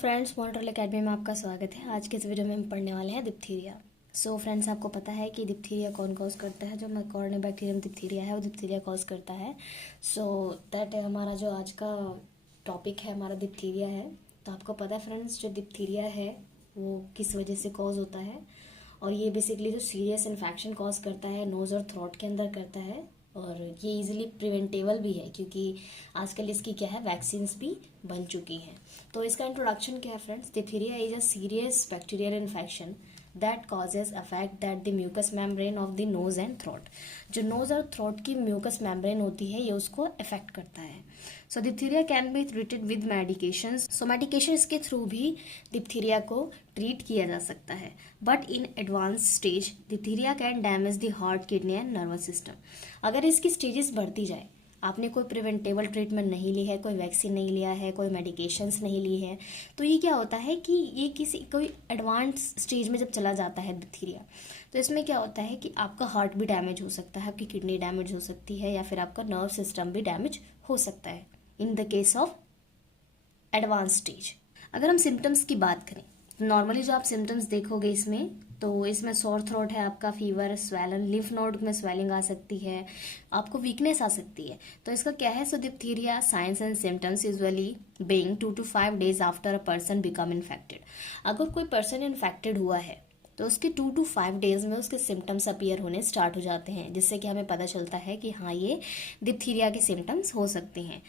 Friends, मॉनिटरल academy में आपका स्वागत है। आज के इस वीडियो में हम पढ़ने वाले हैं डिप्थीरिया। फ्रेंड्स, आपको पता है कि डिप्थीरिया कौन कॉज करता है। जो कॉर्निबैक्टीरियम डिप्थीरिया है वो डिप्थीरिया कॉज करता है। दैट है हमारा जो आज का टॉपिक है, हमारा डिप्थीरिया है। तो आपको पता है फ्रेंड्स, जो डिप्थीरिया है वो किस वजह से कॉज होता है, और ये बेसिकली जो सीरियस इन्फेक्शन कॉज करता है नोज़ और थ्रोट के अंदर करता है। और ये इजीली प्रिवेंटेबल भी है, क्योंकि आजकल इसकी क्या है, वैक्सीन्स भी बन चुकी हैं। तो इसका इंट्रोडक्शन क्या है friends? Diphtheria is a serious bacterial infection that causes affect that the mucus membrane of the nose and throat. जो नोज और थ्रोट की म्यूकस मेम्ब्रेन होती है, ये उसको अफेक्ट करता है। So diphtheria can be treated with medication. So medication के थ्रू भी डिप्थीरिया को ट्रीट किया जा सकता है। But in advance stage diphtheria can damage the heart, kidney and nervous system. अगर इसकी स्टेजेस बढ़ती जाए, आपने कोई प्रिवेंटेबल ट्रीटमेंट नहीं ली है, कोई वैक्सीन नहीं लिया है, कोई मेडिकेशंस नहीं ली है, तो ये क्या होता है कि ये कोई एडवांस स्टेज में जब चला जाता है डिप्थीरिया, तो इसमें क्या होता है कि आपका हार्ट भी डैमेज हो सकता है, आपकी किडनी डैमेज हो सकती है, या फिर आपका नर्व सिस्टम भी डैमेज हो सकता है in the case of advance stage. अगर हम सिम्टम्स की बात करें, नॉर्मली जो आप सिम्टम्स देखोगे इसमें सोर थ्रोट है, आपका फीवर, स्वेलन, लिम्फ नोड में स्वेलिंग आ सकती है, आपको वीकनेस आ सकती है। तो इसका क्या है? So diphtheria signs and symptoms usually being 2 to 5 days after a person become infected. अगर कोई पर्सन इन्फेक्टेड हुआ है तो उसके 2 to 5 days में उसके सिम्टम्स अपीयर होने स्टार्ट हो जाते हैं, जिससे कि हमें पता चलता है कि हाँ, ये डिप्थीरिया के सिम्टम्स हो सकते हैं।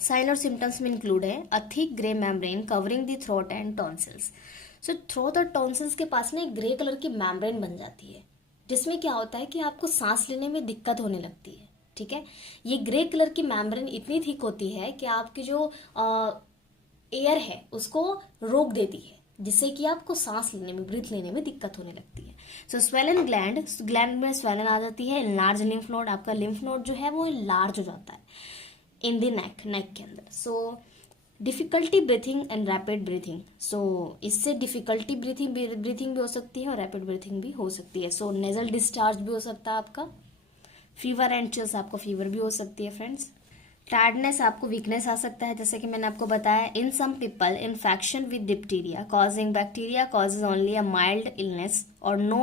साइन और सिम्टम्स में इंक्लूड है a thick grey membrane covering the throat and tonsils. So throat और टॉन्सिल्स के पास ना एक ग्रे कलर की मेम्ब्रेन बन जाती है, जिसमें क्या होता है कि आपको सांस लेने में दिक्कत होने लगती है। ठीक है, ये ग्रे कलर की मेम्ब्रेन इतनी थिक होती है कि आपकी जो एयर है उसको रोक देती है, जिससे कि आपको सांस लेने में, ब्रीथ लेने में दिक्कत होने लगती है। सो स्वेलन ग्लैंड में स्वेलन आ जाती है। लार्ज लिम्फ नोड, आपका लिम्फ नोड जो है वो लार्ज हो जाता है इन द नेक के अंदर। So difficulty breathing and rapid breathing. So इससे डिफिकल्टी ब्रीथिंग भी हो सकती है और रैपिड ब्रीथिंग भी हो सकती है। सो नेजल डिस्चार्ज भी हो सकता है आपका। फीवर एंड चिल्स, आपको फीवर भी हो सकती है फ्रेंड्स। टायर्डनेस, आपको वीकनेस आ सकता है, जैसे कि मैंने आपको बताया। In some people infection with diphtheria causing bacteria causes only a mild illness और no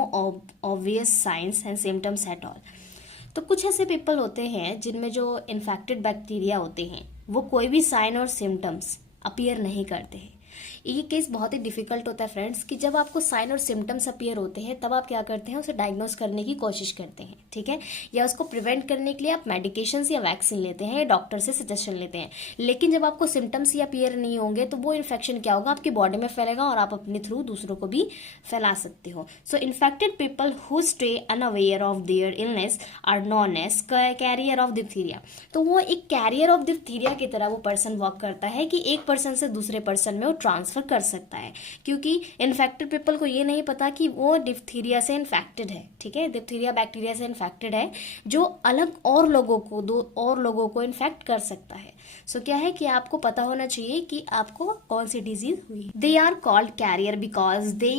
obvious signs and symptoms at all. तो कुछ ऐसे पीपल होते हैं जिनमें जो इन्फेक्टेड बैक्टीरिया होते हैं वो कोई भी साइन और सिम्टम्स अपीयर नहीं करते हैं। ये केस बहुत ही डिफिकल्ट होता है फ्रेंड्स, कि जब आपको साइन और सिम्टम्स अपीयर होते हैं तब आप क्या करते हैं, उसे डायग्नोस करने की कोशिश करते हैं। ठीक है, या उसको प्रिवेंट करने के लिए आप मेडिकेशन या वैक्सीन लेते हैं या डॉक्टर से सजेशन लेते हैं। लेकिन जब आपको सिम्टम्स ही अपीयर नहीं होंगे तो वो इन्फेक्शन क्या होगा, आपकी बॉडी में फैलेगा और आप अपने थ्रू दूसरों को भी फैला सकते हो। So infected people who stay unaware of their illness are known as carrier of diphtheria. तो वो एक कैरियर ऑफ डिप्थीरिया की तरह वो पर्सन वर्क करता है कि एक पर्सन से दूसरे पर्सन में वो ट्रांसफर कर सकता है, क्योंकि इन्फेक्टेड पीपल को ये नहीं पता कि वो डिप्थीरिया से इन्फेक्टेड है। ठीक है, डिप्थीरिया बैक्टीरिया से इन्फेक्टेड है, जो अलग और लोगों को, दो और लोगों को इन्फेक्ट कर सकता है। सो क्या है कि आपको पता होना चाहिए कि आपको कौन सी डिजीज हुई। They are called carrier because they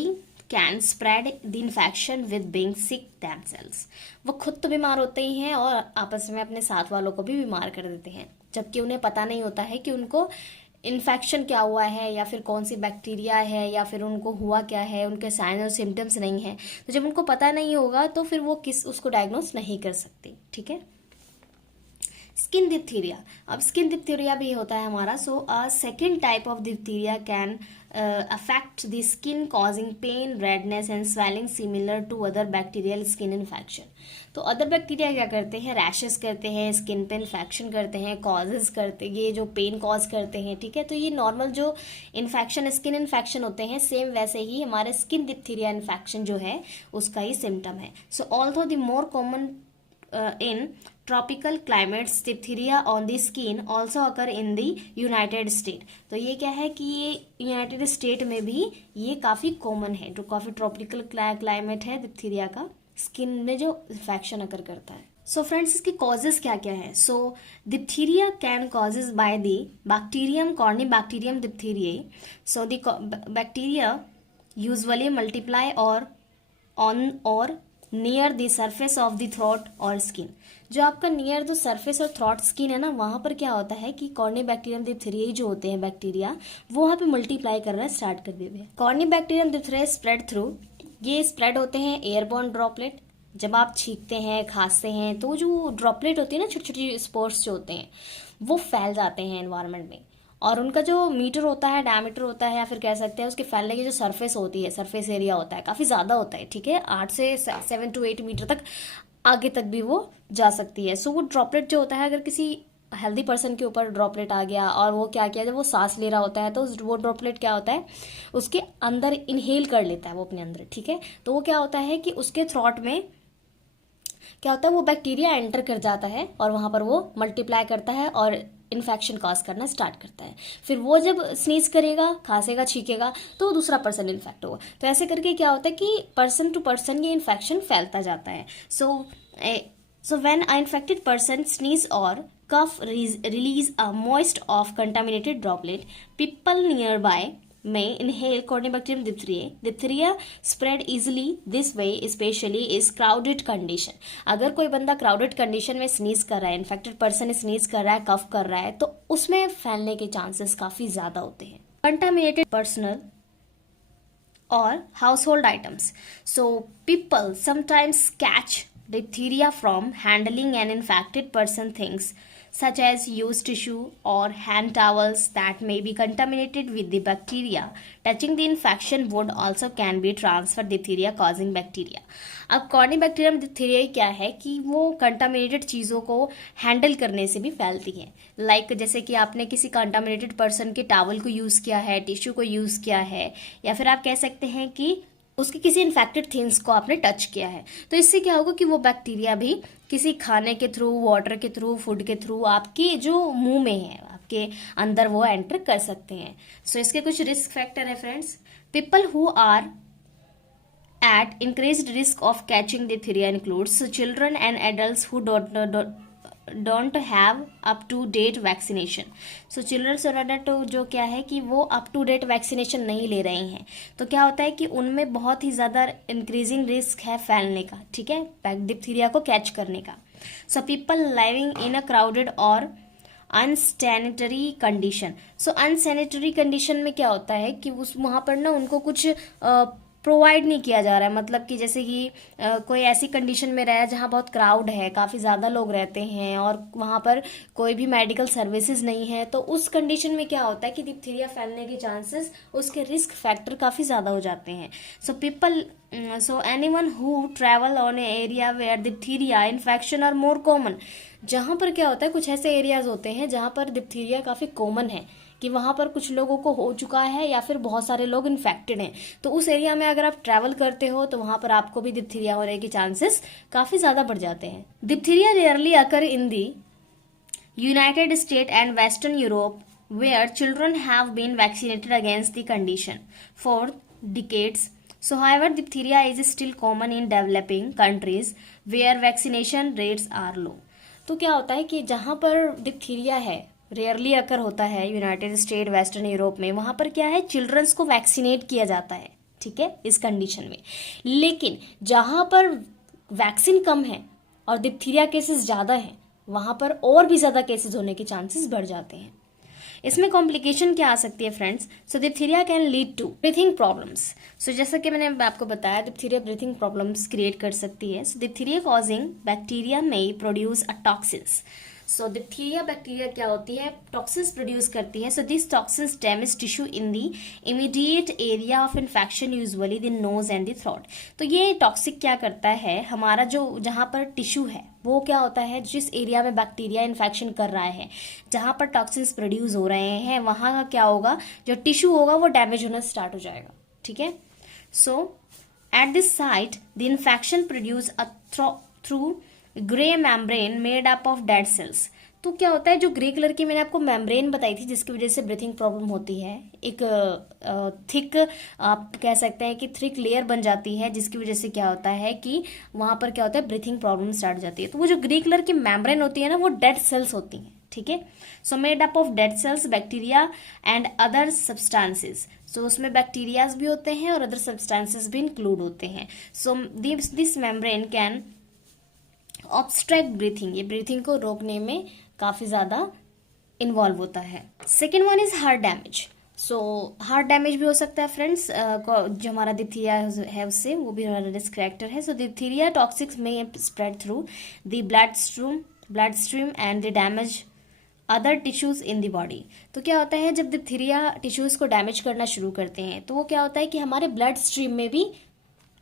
can spread the infection with being sick themselves। वो खुद तो बीमार होते ही हैं और आपस में अपने साथ वालों को भी बीमार कर देते हैं, जबकि उन्हें पता नहीं होता है कि उनको इन्फेक्शन क्या हुआ है, या फिर कौन सी बैक्टीरिया है, या फिर उनको हुआ क्या है, उनके साइन और सिम्टम्स नहीं है। तो जब उनको पता नहीं होगा तो फिर वो उसको डायग्नोस नहीं कर सकते। ठीक है, स्किन डिप्थीरिया। अब स्किन डिप्थीरिया भी होता है हमारा। So a second type of diphtheria can affect the skin causing pain, redness and swelling similar to other bacterial skin infection. तो अदर बैक्टीरिया क्या करते हैं, रैशेस करते हैं, स्किन पे इन्फेक्शन करते हैं, कॉजेज करते, ये जो पेन कॉज करते हैं। ठीक है, तो ये नॉर्मल जो इन्फेक्शन, स्किन इन्फेक्शन होते हैं, सेम वैसे ही हमारे स्किन डिप्थीरिया इन्फेक्शन जो है उसका ही सिम्टम है। सो although the more common in tropical climates, diphtheria on the skin also occur in the United States। तो ये क्या है कि ये यूनाइटेड स्टेट में भी ये काफ़ी कॉमन है, जो काफ़ी ट्रॉपिकल क्लाइमेट है, डिप्थीरिया का स्किन में जो इन्फेक्शन अकर करता है। सो फ्रेंड्स, इसके कॉजेज क्या क्या है? So diphtheria can causes by the bacterium corynebacterium diphtheriae. So the bacteria usually multiply और on or near the surface of the throat और स्किन। जो आपका नियर द सरफेस और थ्रोट स्किन है ना, वहां पर क्या होता है कि कॉर्निबैक्टीरियम डिप्थीरियाई जो होते हैं बैक्टीरिया, वो वहां पे मल्टीप्लाई करना स्टार्ट कर देते हैं। कॉर्निबैक्टीरियम डिप्थीरियाई स्प्रेड थ्रू, ये स्प्रेड होते हैं एयरबॉर्न ड्रॉपलेट। जब आप छींकते हैं, खांसते हैं, तो जो ड्रॉपलेट होती है ना, छोटी छोटी स्पोर्स जो होते हैं, वो फैल जाते हैं एनवायरनमेंट में। और उनका जो मीटर होता है, डायमीटर होता है, या फिर कह सकते हैं उसके फैलने की जो सरफेस होती है, सरफेस एरिया होता है, काफ़ी ज़्यादा होता है। ठीक है, 8 से 7 to 8 मीटर तक आगे तक भी वो जा सकती है। सो वो ड्रॉपलेट जो होता है, अगर किसी हेल्दी पर्सन के ऊपर ड्रॉपलेट आ गया और वो क्या किया, जब वो सांस ले रहा होता है तो वो ड्रॉपलेट क्या होता है, उसके अंदर इनहेल कर लेता है वो अपने अंदर। ठीक है, तो वो क्या होता है कि उसके थ्रॉट में क्या होता है, वो बैक्टीरिया एंटर कर जाता है और वहां पर वो मल्टीप्लाई करता है और इन्फेक्शन कॉज करना स्टार्ट करता है। फिर वो जब स्नीज करेगा, खांसेगा, छींकेगा, तो दूसरा पर्सन इन्फेक्ट होगा। तो ऐसे करके क्या होता है कि पर्सन टू पर्सन ये इन्फेक्शन फैलता जाता है। So when a infected person sneeze और cough release a moist of contaminated droplet, people nearby may inhale Corynebacterium diphtheriae. Diphtheria spread easily this way, especially is crowded condition. अगर कोई बंदा crowded condition में sneeze कर रहा है, infected person sneeze कर रहा है, cough कर रहा है, तो उसमें फैलने के chances काफी ज्यादा होते हैं। Contaminated personal or household items. So people sometimes catch diphtheria from handling an infected person things such as used tissue or hand towels that may be contaminated with the bacteria. Touching the infection wound also can be transfer diphtheria causing bacteria. अब Corynebacterium डिप्थीरियाई क्या है कि वो contaminated चीज़ों को handle करने से भी फैलती है। लाइक जैसे कि आपने किसी कंटामिनेटेड पर्सन के टॉवल को यूज़ किया है, टिश्यू को यूज़ किया है, या फिर आप कह सकते हैं कि उसके किसी इन्फेक्टेड थिंग्स को आपने टच किया है, तो इससे क्या होगा कि वो बैक्टीरिया भी किसी खाने के थ्रू, वाटर के थ्रू, फूड के थ्रू आपके जो मुंह में है, आपके अंदर वो एंटर कर सकते हैं। सो इसके कुछ रिस्क फैक्टर है friends. People who are at increased risk of catching diphtheria includes children and adults who don't have up to date vaccination. So children और adult जो क्या है कि वो up to date vaccination नहीं ले रहे हैं, तो क्या होता है कि उनमें बहुत ही ज़्यादा इंक्रीजिंग रिस्क है फैलने का। ठीक है, डिप्थीरिया को कैच करने का। So people living in a crowded or unsanitary condition. So unsanitary condition में क्या होता है कि उस वहाँ पर ना उनको कुछ प्रोवाइड नहीं किया जा रहा है। मतलब कि जैसे कि कोई ऐसी कंडीशन में रहा है जहाँ बहुत क्राउड है, काफ़ी ज़्यादा लोग रहते हैं और वहाँ पर कोई भी मेडिकल सर्विसेज नहीं है, तो उस कंडीशन में क्या होता है कि डिप्थीरिया फैलने के चांसेस, उसके रिस्क फैक्टर काफ़ी ज़्यादा हो जाते हैं। So anyone who travel on a area where diphtheria infection are more common. जहाँ पर क्या होता है, कुछ ऐसे एरियाज होते हैं जहाँ पर डिप्थीरिया काफ़ी कॉमन है, कि वहाँ पर कुछ लोगों को हो चुका है या फिर बहुत सारे लोग इन्फेक्टेड हैं, तो उस एरिया में अगर आप ट्रैवल करते हो तो वहाँ पर आपको भी डिप्थीरिया होने के चांसेस काफ़ी ज़्यादा बढ़ जाते हैं। Diphtheria rarely occur in the United State and western Europe where children have been vaccinated against the condition for decades. So however, diphtheria is still common in developing countries where vaccination rates are low. तो क्या होता है कि जहाँ पर diphtheria है, rarely अकर होता है यूनाइटेड स्टेट, वेस्टर्न यूरोप में, वहाँ पर क्या है, चिल्ड्रंस को वैक्सीनेट किया जाता है। ठीक है, इस कंडीशन में। लेकिन जहाँ पर वैक्सीन कम है और डिप्थीरिया केसेस ज़्यादा हैं, वहाँ पर और भी ज़्यादा केसेस होने के चांसेस बढ़ जाते हैं। इसमें कॉम्प्लिकेशन क्या आ सकती है friends? So diphtheria can lead to breathing problems. So जैसा कि मैंने आपको बताया, डिप्थीरिया ब्रीथिंग प्रॉब्लम्स क्रिएट कर सकती है। सो डिप्थीरिया कॉजिंग बैक्टीरिया में produce a toxins. So diphtheria bacteria क्या होती है, टॉक्सिन्स प्रोड्यूस करती है। So this toxins damage tissue in the immediate area of infection, usually the nose and the throat. तो ये टॉक्सिक क्या करता है, हमारा जो जहाँ पर टिश्यू है, वो क्या होता है, जिस एरिया में बैक्टीरिया इन्फेक्शन कर रहा है, जहाँ पर टॉक्सिन्स प्रोड्यूस हो रहे हैं, वहाँ का क्या होगा, जो टिश्यू होगा वो डैमेज होना स्टार्ट हो जाएगा। ठीक है, so at this site the infection produce a through grey membrane made up of dead cells. तो क्या होता है, जो ग्रे कलर की मैंने आपको मेम्ब्रेन बताई थी जिसकी वजह से ब्रीथिंग प्रॉब्लम होती है, एक थिक, आप कह सकते हैं कि थिक लेयर बन जाती है, जिसकी वजह से क्या होता है कि वहाँ पर क्या होता है, ब्रीथिंग प्रॉब्लम स्टार्ट हो जाती है। तो वो जो ग्रे कलर की मेम्ब्रेन होती है ना, वो डेड सेल्स होती हैं। ठीक है। So made up of dead cells, bacteria and other substances. So उसमें बैक्टीरियाज भी होते हैं और अदर सब्सटेंसेस भी इंक्लूड होते हैं। So this membrane can obstruct breathing, ये ब्रीथिंग को रोकने में काफ़ी ज़्यादा इन्वॉल्व होता है। Second one is heart damage. So heart damage भी हो सकता है फ्रेंड्स, जो हमारा डिप्थीरिया है उससे, वो भी हमारा रिस्क फैक्टर है। सो डिप्थीरिया टॉक्सिक्स में spread through the blood stream and the damage other tissues in the body. तो क्या होता है, जब डिप्थीरिया टिश्यूज को डैमेज करना शुरू करते हैं तो वो क्या होता है कि हमारे ब्लड स्ट्रीम में भी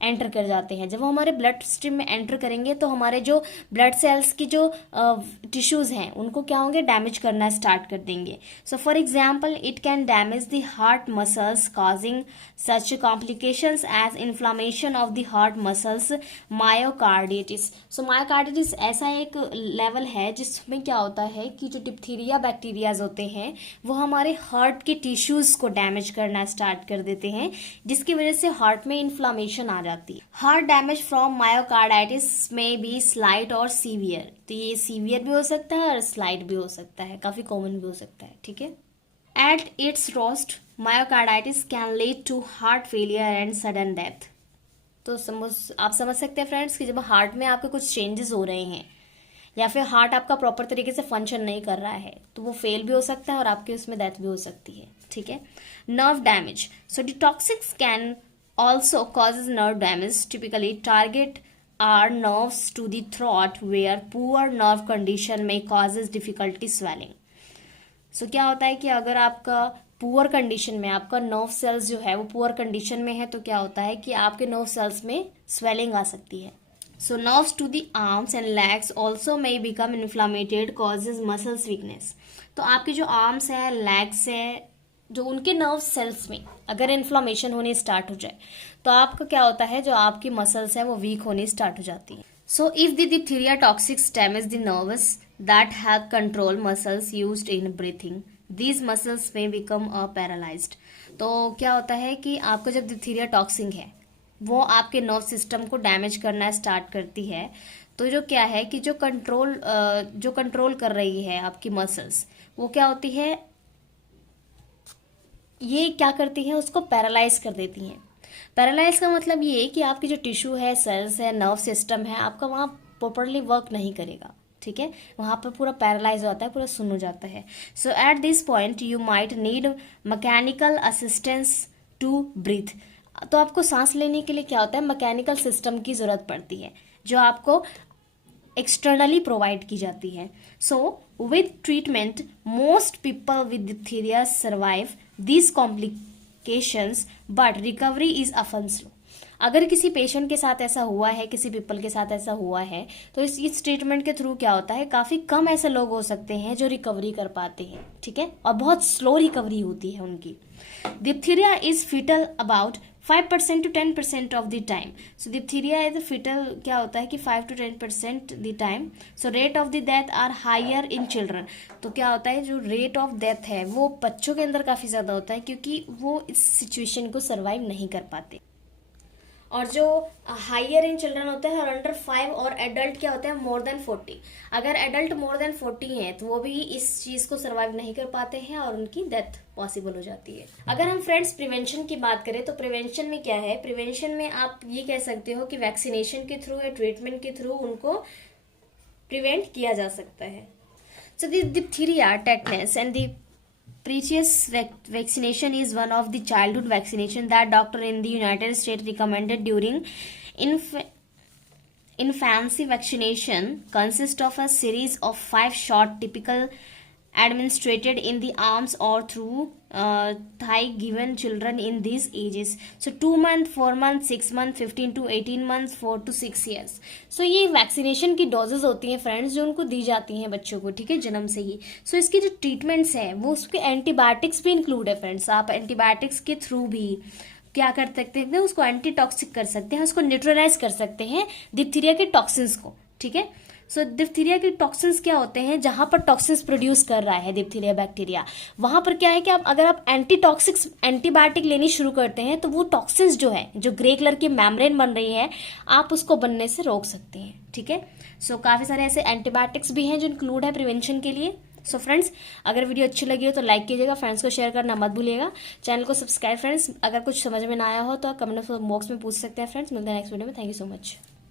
एंटर कर जाते हैं। जब वो हमारे ब्लड स्ट्रीम में एंटर करेंगे तो हमारे जो ब्लड सेल्स की जो टिश्यूज़ हैं उनको क्या होंगे, डैमेज करना स्टार्ट कर देंगे। So for example it can damage the heart muscles causing such complications as inflammation of the heart muscles, myocarditis. So myocarditis ऐसा एक लेवल है जिसमें क्या होता है कि जो डिप्थीरिया बैक्टीरियाज होते हैं वो हमारे हार्ट के टिश्यूज़ को डैमेज करना स्टार्ट कर देते हैं, जिसकी वजह से हार्ट में इन्फ्लामेशन आ जाती है। हार्ट डैमेज फ्रॉम मायोकार्डाइटिस में बी स्लाइट और सीवियर। तो ये सीवियर भी हो सकता है और स्लाइट भी हो सकता है, काफी कॉमन भी हो सकता है, ठीक है। At its worst myocarditis can lead to heart failure and sudden death. तो आप समझ सकते हैं फ्रेंड्स कि जब हार्ट में आपके कुछ चेंजेस हो रहे हैं या फिर हार्ट आपका प्रॉपर तरीके से फंक्शन नहीं कर रहा है तो वो फेल भी हो सकता है और आपके उसमें डेथ भी हो सकती है, ठीक है। Nerve damage. So the toxics can also causes nerve damage, typically target our nerves to the throat where poor nerve condition may causes difficulty swelling. So क्या होता है कि अगर आपका पुअर कंडीशन में आपका नर्व सेल्स जो है वो पुअर कंडीशन में है तो क्या होता है कि आपके नर्व सेल्स में स्वेलिंग आ सकती है। So nerves to the arms and legs also may become inflammated causes muscles weakness. तो आपके जो आर्म्स है, लेग्स है, जो उनके नर्व सेल्स में अगर इन्फ्लामेशन होने स्टार्ट हो जाए तो आपका क्या होता है, जो आपकी मसल्स है वो वीक होने स्टार्ट हो जाती है। So if the diphtheria toxics damage the nerves that have control muscles used in breathing, these muscles में बिकम अ पैरालाइज्ड। तो क्या होता है कि आपका जब डिप्थीरिया टॉक्सिक है वो आपके नर्व सिस्टम को डैमेज करना स्टार्ट करती है, तो जो क्या है कि जो कंट्रोल कर रही है आपकी मसल्स वो क्या होती है, ये क्या करती है, उसको पैरालाइज कर देती हैं। पैरालाइज का मतलब ये कि आपकी जो टिश्यू है, सेल्स है, नर्व सिस्टम है, आपका वहाँ प्रॉपरली वर्क नहीं करेगा, ठीक है। वहाँ पर पूरा पैरालाइज होता है, पूरा सुन्न हो जाता है। So at this point you might need mechanical assistance to breathe. तो आपको सांस लेने के लिए क्या होता है, मैकेनिकल सिस्टम की जरूरत पड़ती है जो आपको एक्सटर्नली प्रोवाइड की जाती है। So with treatment most people with diphtheria survive these complications but recovery is often slow। अगर किसी पेशेंट के साथ ऐसा हुआ है, किसी पीपल के साथ ऐसा हुआ है तो इस ट्रीटमेंट के थ्रू क्या होता है, काफ़ी कम ऐसे लोग हो सकते हैं जो रिकवरी कर पाते हैं, ठीक है, और बहुत स्लो रिकवरी होती है उनकी। Diphtheria is fatal about 5% to 10% of the time. So diphtheria is fatal क्या होता है कि 5 to 10% the time. So rate of the death are higher in children. तो क्या होता है, जो रेट ऑफ डेथ है वो बच्चों के अंदर काफ़ी ज़्यादा होता है क्योंकि वो इस सिचुएशन को सर्वाइव नहीं कर पाते। और जो हाइयर इन चिल्ड्रन होते हैं और अंडर 5 और एडल्ट क्या होते हैं मोर देन 40। अगर एडल्ट मोर देन 40 हैं तो वो भी इस चीज़ को सर्वाइव नहीं कर पाते हैं और उनकी डेथ पॉसिबल हो जाती है। अगर हम फ्रेंड्स प्रिवेंशन की बात करें तो प्रिवेंशन में क्या है, प्रिवेंशन में आप ये कह सकते हो कि वैक्सीनेशन के थ्रू या ट्रीटमेंट के थ्रू उनको प्रिवेंट किया जा सकता है। So the diphtheria, tetanus and the previous vaccination is one of the childhood vaccination that doctor in the United States recommended during infancy. Vaccination consists of a series of 5 shot typical administered in the arms or through thigh given children in these ages. So 2 month, 4 month, 6 month, 15 to 18 months, 4 to 6 years. So ये vaccination की doses होती हैं friends जो उनको दी जाती हैं बच्चों को, ठीक है, जन्म से ही। सो इसकी जो ट्रीटमेंट्स हैं वो उसके एंटीबायोटिक्स भी इंक्लूड है फ्रेंड्स। आप एंटीबायोटिक्स के थ्रू भी क्या कर सकते हैं, उसको एंटीटॉक्सिक कर सकते हैं, उसको न्यूट्रलाइज कर सकते हैं डिप्थीरिया के टॉक्सिन्स को, ठीक है। सो डिप्थीरिया के टॉक्सिन्स क्या होते हैं, जहां पर टॉक्सिन्स प्रोड्यूस कर रहा है डिप्थीरिया बैक्टीरिया, वहां पर क्या है कि अगर आप एंटीटॉक्सिक्स एंटीबायोटिक लेनी शुरू करते हैं तो वो टॉक्सिन्स जो है, जो ग्रे कलर की मेम्ब्रेन बन रही है, आप उसको बनने से रोक सकते हैं, ठीक है। सो काफ़ी सारे ऐसे एंटीबायोटिक्स भी हैं जो इंक्लूड है प्रिवेंशन के लिए। सो फ्रेंड्स, अगर वीडियो अच्छी लगी हो तो लाइक कीजिएगा, फ्रेंड्स को शेयर करना मत भूलिएगा, चैनल को सब्सक्राइब। फ्रेंड्स, अगर कुछ समझ में ना आया हो तो कमेंट बॉक्स में पूछ सकते हैं फ्रेंड्स। मिलते हैं नेक्स्ट वीडियो में। Thank you so much.